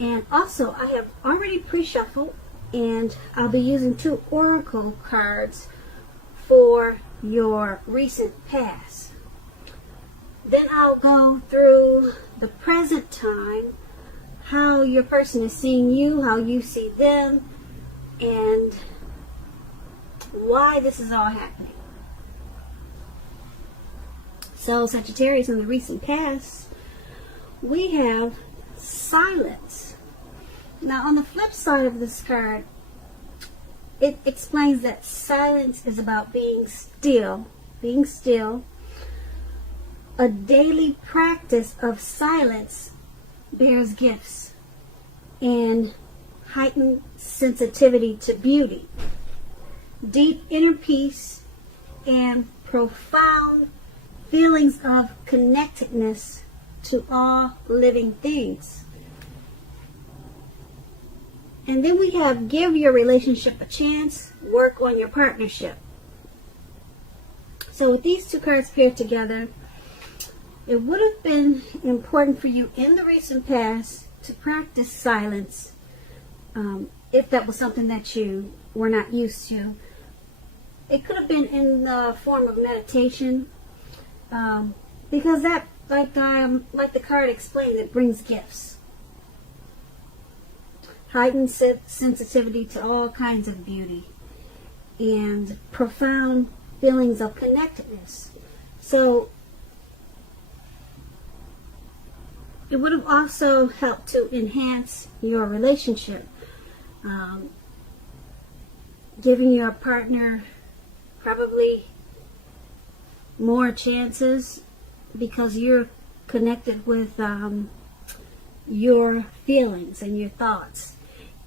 And also, I have already pre-shuffled, and I'll be using 2 oracle cards for your recent past. Then I'll go through the present time, how your person is seeing you, how you see them, and why this is all happening. So, Sagittarius, in the recent past, we have silence. Now, on the flip side of this card, it explains that silence is about being still. Being still. A daily practice of silence bears gifts and heightened sensitivity to beauty, deep inner peace, and profound feelings of connectedness to all living things. And then we have give your relationship a chance, work on your partnership. So with these 2 cards paired together, it would have been important for you in the recent past to practice silence, if that was something that you were not used to. It could have been in the form of meditation, because that, like the card explained, it brings gifts. Heightened sensitivity to all kinds of beauty and profound feelings of connectedness. So it would have also helped to enhance your relationship, giving your partner probably more chances because you're connected with your feelings and your thoughts.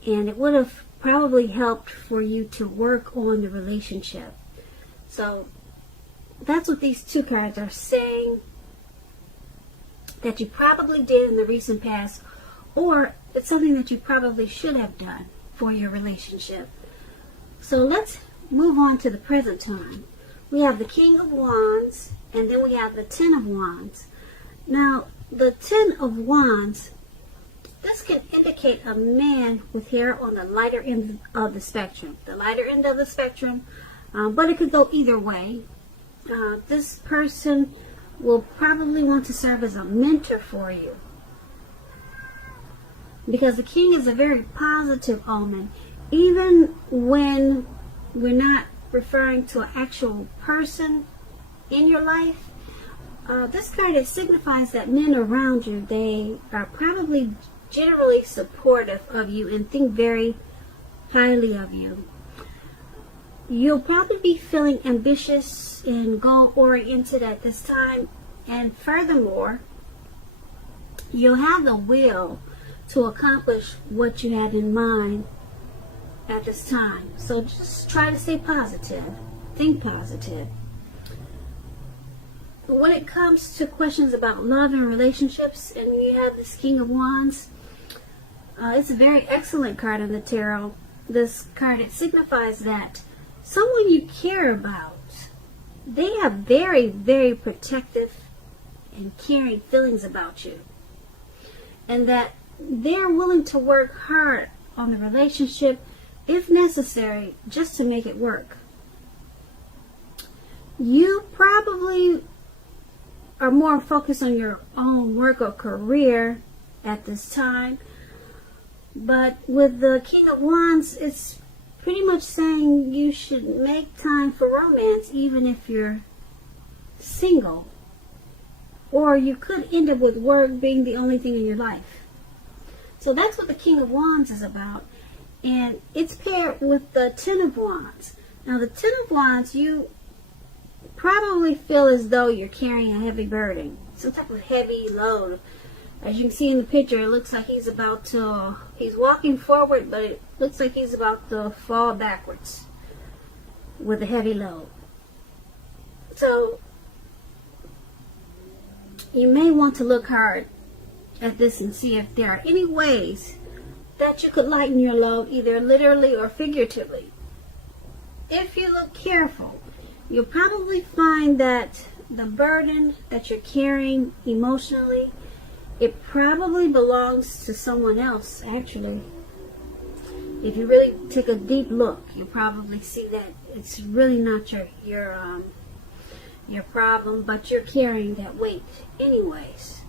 And it would have probably helped for you to work on the relationship. So that's what these 2 cards are saying that you probably did in the recent past, or it's something that you probably should have done for your relationship. So let's move on to the present time. We have the King of Wands, and then we have the 10 of Wands. Now, the 10 of Wands, this can indicate a man with hair on the lighter end of the spectrum. The lighter end of the spectrum, but it could go either way. This person will probably want to serve as a mentor for you, because the King is a very positive omen. Even when we're not referring to an actual person in your life, this card, it signifies that men around you, they are probably generally supportive of you and think very highly of you. You'll probably be feeling ambitious and goal-oriented at this time, and furthermore, you'll have the will to accomplish what you had in mind at this time. So just try to stay positive. Think positive. But when it comes to questions about love and relationships, and you have this King of Wands, it's a very excellent card in the tarot. This card, it signifies that someone you care about, they have very, very protective and caring feelings about you, and that they're willing to work hard on the relationship if necessary just to make it work. You probably are more focused on your own work or career at this time, but with the King of Wands, it's pretty much saying you should make time for romance even if you're single, or you could end up with work being the only thing in your life. So that's what the King of Wands is about, and it's paired with the 10 of Wands. Now the 10 of Wands, you probably feel as though you're carrying a heavy burden, some type of heavy load. As you can see in the picture, it looks like he's walking forward, but it looks like he's about to fall backwards with a heavy load. So you may want to look hard at this and see if there are any ways that you could lighten your load, either literally or figuratively. If you look careful, you'll probably find that the burden that you're carrying emotionally, It probably belongs to someone else, actually. If you really take a deep look, you probably see that it's really not your problem, but you're carrying that weight anyways.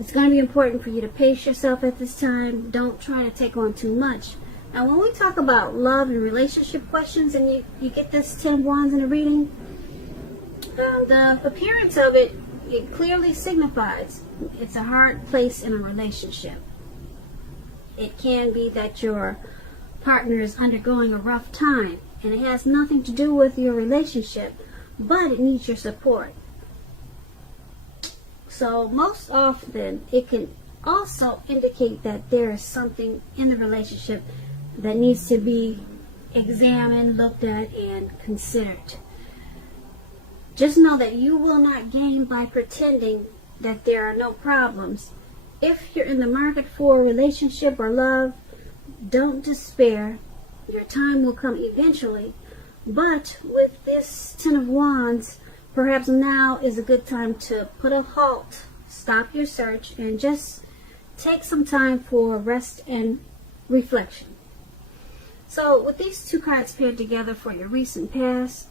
It's going to be important for you to pace yourself at this time. Don't try to take on too much. Now, when we talk about love and relationship questions, and you get this 10 of Wands in a reading, the appearance of it clearly signifies it's a hard place in a relationship. It can be that your partner is undergoing a rough time, and it has nothing to do with your relationship, but it needs your support. So most often, it can also indicate that there is something in the relationship that needs to be examined, looked at, and considered. Just know that you will not gain by pretending that there are no problems. If you're in the market for a relationship or love, don't despair. Your time will come eventually. But with this 10 of Wands, perhaps now is a good time to put a halt, stop your search, and just take some time for rest and reflection. So with these two cards paired together for your recent past,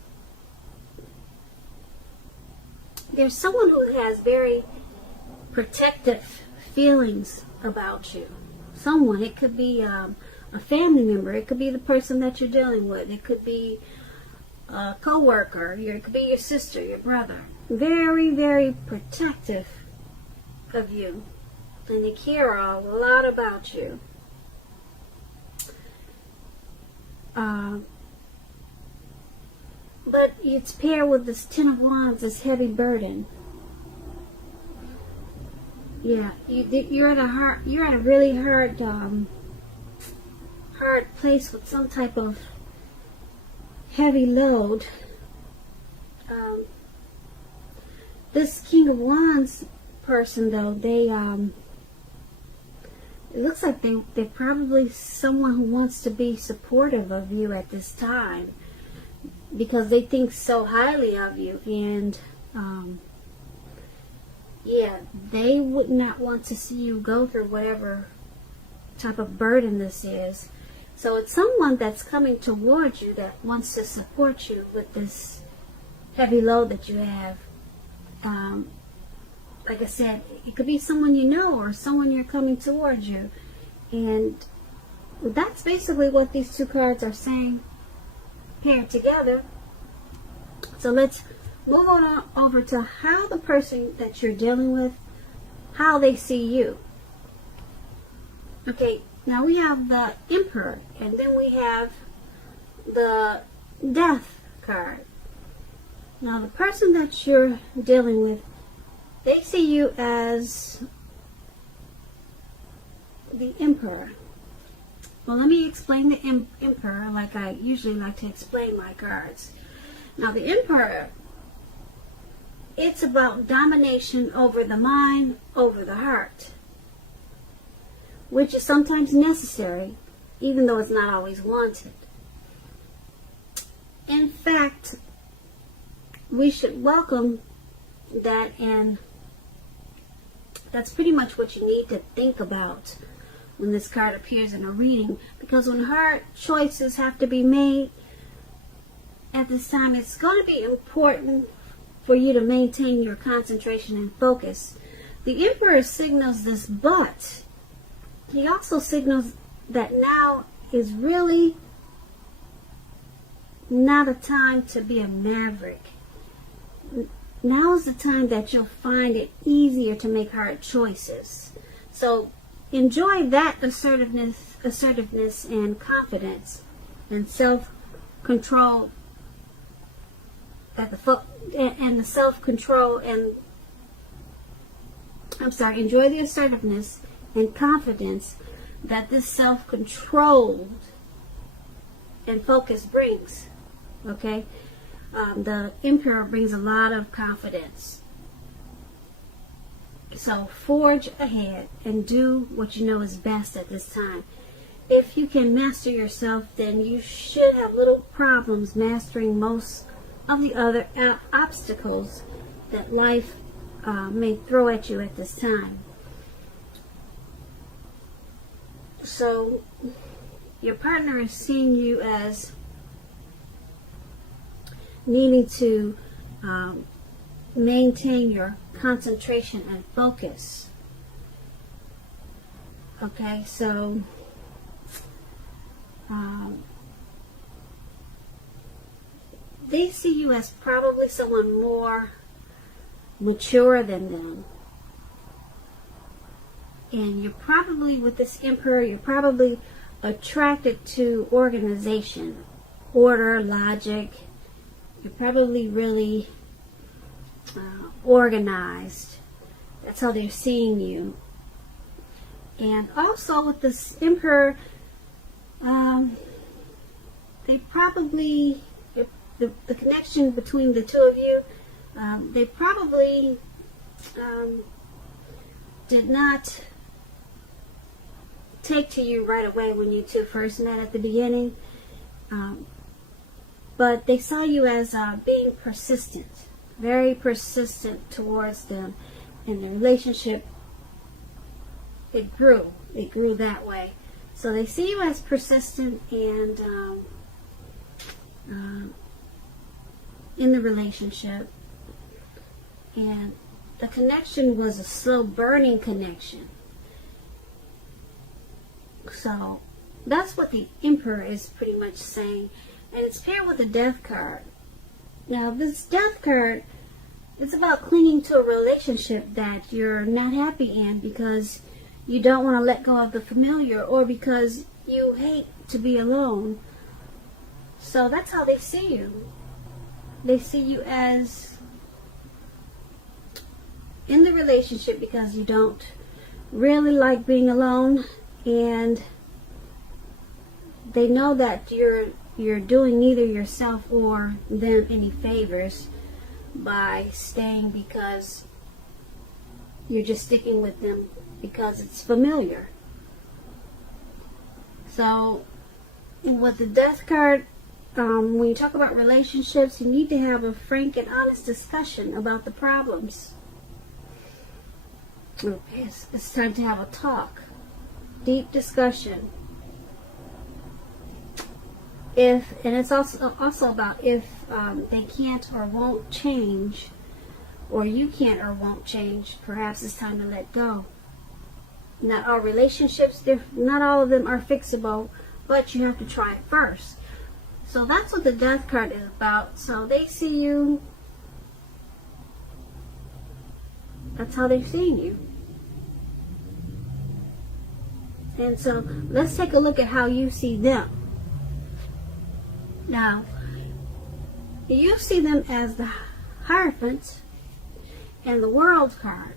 there's someone who has very protective feelings about you. Someone, it could be a family member, it could be the person that you're dealing with, it could be a co-worker, it could be your sister, your brother. Very, very protective of you, and they care a lot about you. But it's paired with this 10 of Wands, this heavy burden. Yeah, you're at a really hard place with some type of heavy load. This King of Wands person, though, it looks like they're probably someone who wants to be supportive of you at this time, because they think so highly of you, and yeah, they would not want to see you go through whatever type of burden this is. So it's someone that's coming towards you that wants to support you with this heavy load that you have. Like I said, it could be someone you know or someone you're coming towards you. And that's basically what these two cards are saying paired together. So let's move on over to how the person that you're dealing with, how they see you. Okay, now we have the Emperor, and then we have the Death card. Now the person that you're dealing with, they see you as the Emperor. Well, let me explain the Emperor like I usually like to explain my cards. Now the Emperor, it's about domination over the mind, over the heart, which is sometimes necessary, even though it's not always wanted. In fact, we should welcome that, and that's pretty much what you need to think about when this card appears in a reading, because when hard choices have to be made at this time, it's going to be important for you to maintain your concentration and focus. The Emperor signals this, but he also signals that now is really not a time to be a maverick. Now is the time that you'll find it easier to make hard choices. So enjoy that assertiveness and confidence and self-control, enjoy the assertiveness and confidence that this self-control and focus brings. Okay? The Emperor brings a lot of confidence. So forge ahead and do what you know is best at this time. If you can master yourself, then you should have little problems mastering most of the other obstacles that life may throw at you at this time. So your partner is seeing you as needing to maintain your concentration and focus. Okay, so they see you as probably someone more mature than them. And you're probably, with this Emperor, you're probably attracted to organization, order, logic. You're probably really organized. That's how they're seeing you. And also with this Emperor, they probably, the connection between the two of you, they probably did not take to you right away when you two first met at the beginning. But they saw you as being persistent, very persistent towards them. And the relationship, it grew that way. So they see you as persistent and in the relationship. And the connection was a slow burning connection. So that's what the Emperor is pretty much saying. And it's paired with the Death card. Now this Death card, it's about clinging to a relationship that you're not happy in because you don't want to let go of the familiar, or because you hate to be alone. So that's how they see you. They see you as in the relationship because you don't really like being alone, and they know that you're doing neither yourself or them any favors by staying, because you're just sticking with them because it's familiar. So with the Death card, when you talk about relationships, you need to have a frank and honest discussion about the problems. It's time to have a talk, deep discussion. And it's also about if they can't or won't change, or you can't or won't change, perhaps it's time to let go. Not all relationships, not all of them are fixable, but you have to try it first. So that's what the Death card is about. So they see you, that's how they're seeing you. And so let's take a look at how you see them. Now, you see them as the Hierophant and the World card.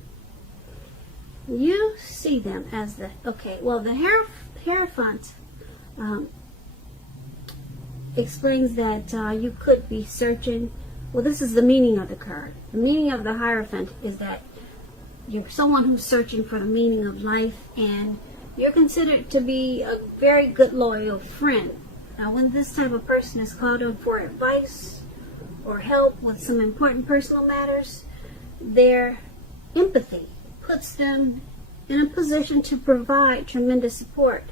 You see them as the, the Hierophant explains that you could be searching. Well, this is the meaning of the card. The meaning of the Hierophant is that you're someone who's searching for the meaning of life, and you're considered to be a very good, loyal friend. Now, when this type of person is called in for advice or help with some important personal matters, their empathy puts them in a position to provide tremendous support.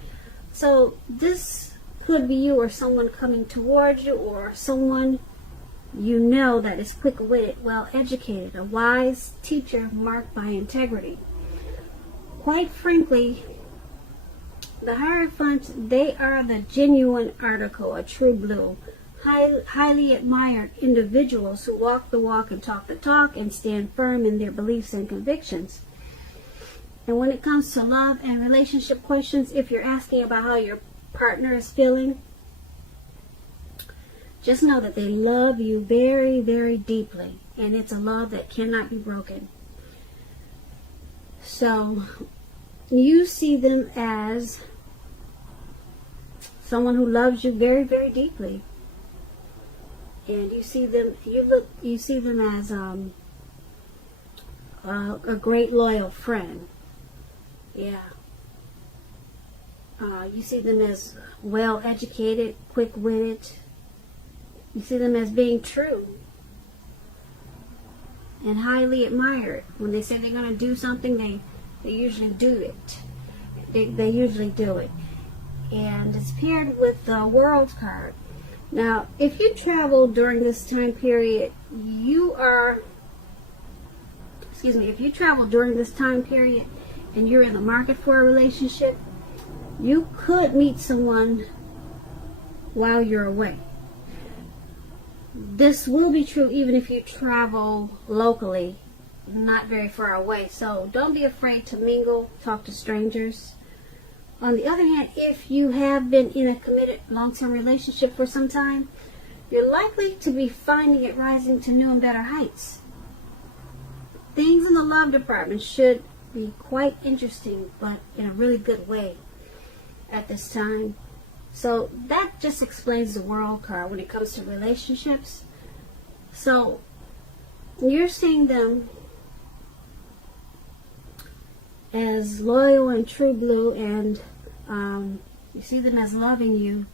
So this could be you or someone coming towards you, or someone you know that is quick-witted, well-educated, a wise teacher marked by integrity. Quite frankly, the Hierophant, they are the genuine article, a true blue, highly admired individuals who walk the walk and talk the talk and stand firm in their beliefs and convictions. And when it comes to love and relationship questions, if you're asking about how your partner is feeling, just know that they love you very, very deeply, and it's a love that cannot be broken. So you see them as someone who loves you very, very deeply, and you see them as a great loyal friend. Yeah. You see them as well educated, quick-witted. You see them as being true and highly admired. When they say they're going to do something, they usually do it. They usually do it. and it's paired with the World card. Now, if you travel during this time period, if you travel during this time period and you're in the market for a relationship, you could meet someone while you're away. This will be true even if you travel locally, not very far away. So don't be afraid to mingle, talk to strangers. On the other hand, if you have been in a committed long-term relationship for some time, you're likely to be finding it rising to new and better heights. Things in the love department should be quite interesting, but in a really good way at this time. So that just explains the World card when it comes to relationships. So you're seeing them as loyal and true blue, and you see them as loving you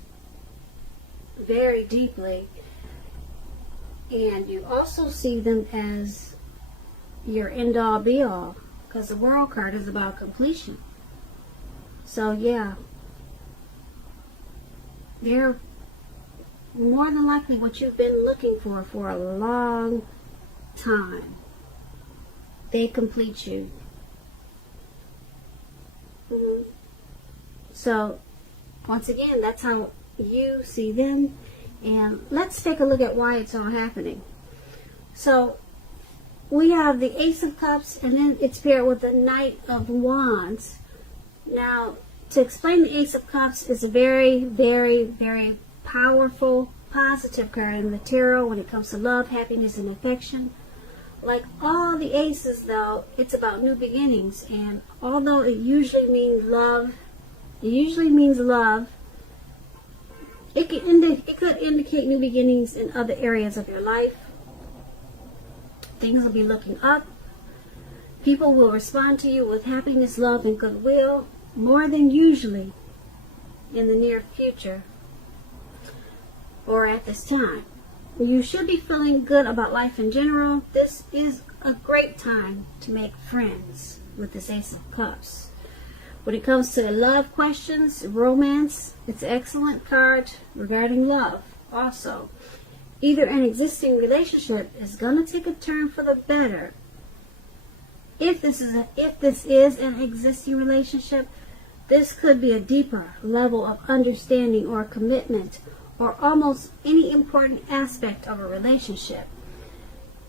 very deeply, and you also see them as your end all be all, because the World card is about completion. So yeah, they're more than likely what you've been looking for a long time. They complete you. So once again, that's how you see them, and let's take a look at why it's all happening. So we have the Ace of Cups, and then it's paired with the Knight of Wands. Now, to explain the Ace of Cups, is a very, very, very powerful, positive card in the tarot when it comes to love, happiness, and affection. Like all the aces, though, it's about new beginnings, and although it usually means love, it could indicate new beginnings in other areas of your life. Things will be looking up. People will respond to you with happiness, love, and goodwill more than usually in the near future or at this time. You should be feeling good about life in general. This is a great time to make friends with this Ace of Cups. When it comes to love questions, romance, it's an excellent card regarding love. Also, either an existing relationship is going to take a turn for the better. If this is an existing relationship, this could be a deeper level of understanding or commitment, or almost any important aspect of a relationship.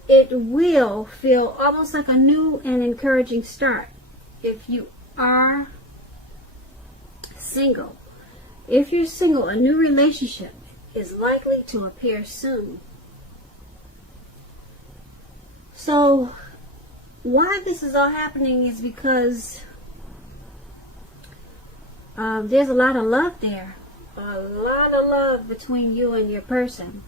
It will feel almost like a new and encouraging start. If you are single, a new relationship is likely to appear soon. So why this is all happening is because there's a lot of love there. A lot of love between you and your person.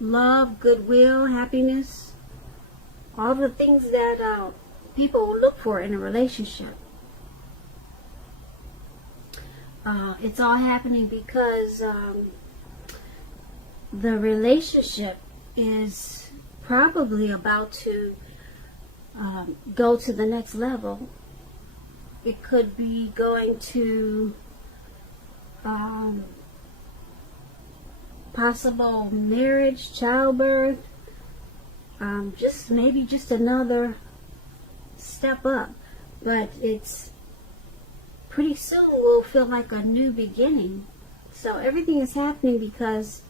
Love, goodwill, happiness, all the things that people will look for in a relationship. It's all happening because the relationship is probably about to go to the next level. It could be going to possible marriage, childbirth, just another step up. But it's pretty soon will feel like a new beginning. So everything is happening because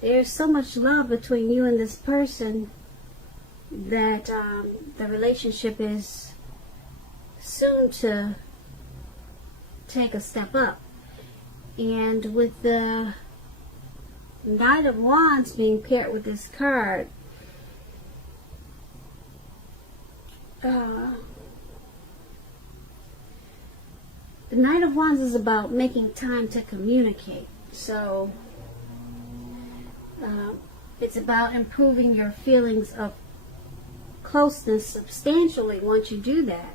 there's so much love between you and this person that the relationship is soon to take a step up. And with the Knight of Wands being paired with this card, the Knight of Wands is about making time to communicate. So it's about improving your feelings of closeness substantially once you do that.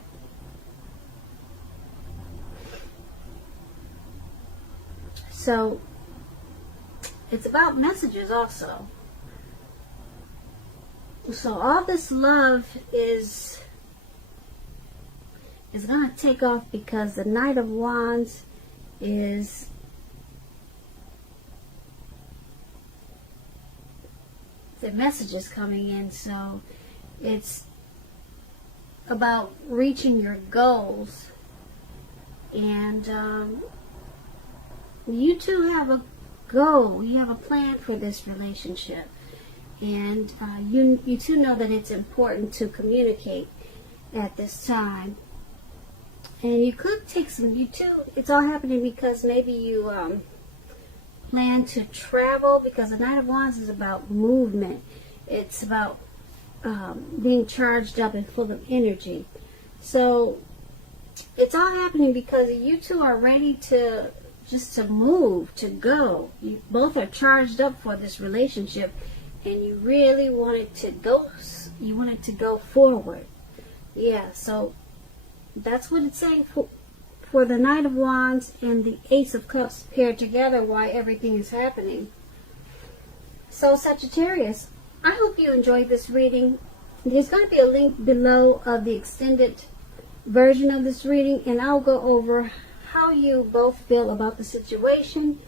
So it's about messages also. So all this love is is going to take off because the Knight of Wands is the messages coming in. So it's about reaching your goals. And you two have a goal. You have a plan for this relationship. And you two know that it's important to communicate at this time. And you could take some, it's all happening because maybe you plan to travel, because the Knight of Wands is about movement. It's about being charged up and full of energy. So it's all happening because you two are ready to move, to go. You both are charged up for this relationship, and you really wanted to go forward. Yeah, so that's what it's saying for the Knight of Wands and the Ace of Cups paired together, why everything is happening. So Sagittarius, I hope you enjoyed this reading. There's going to be a link below of the extended version of this reading, and I'll go over how you both feel about the situation,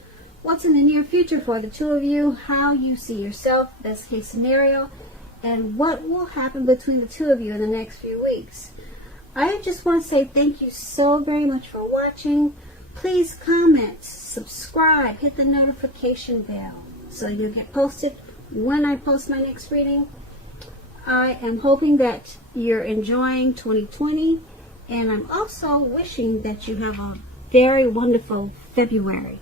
what's in the near future for the two of you, how you see yourself, best case scenario, and what will happen between the two of you in the next few weeks. I just want to say thank you so very much for watching. Please comment, subscribe, hit the notification bell so you'll get posted when I post my next reading. I am hoping that you're enjoying 2020, and I'm also wishing that you have a very wonderful February.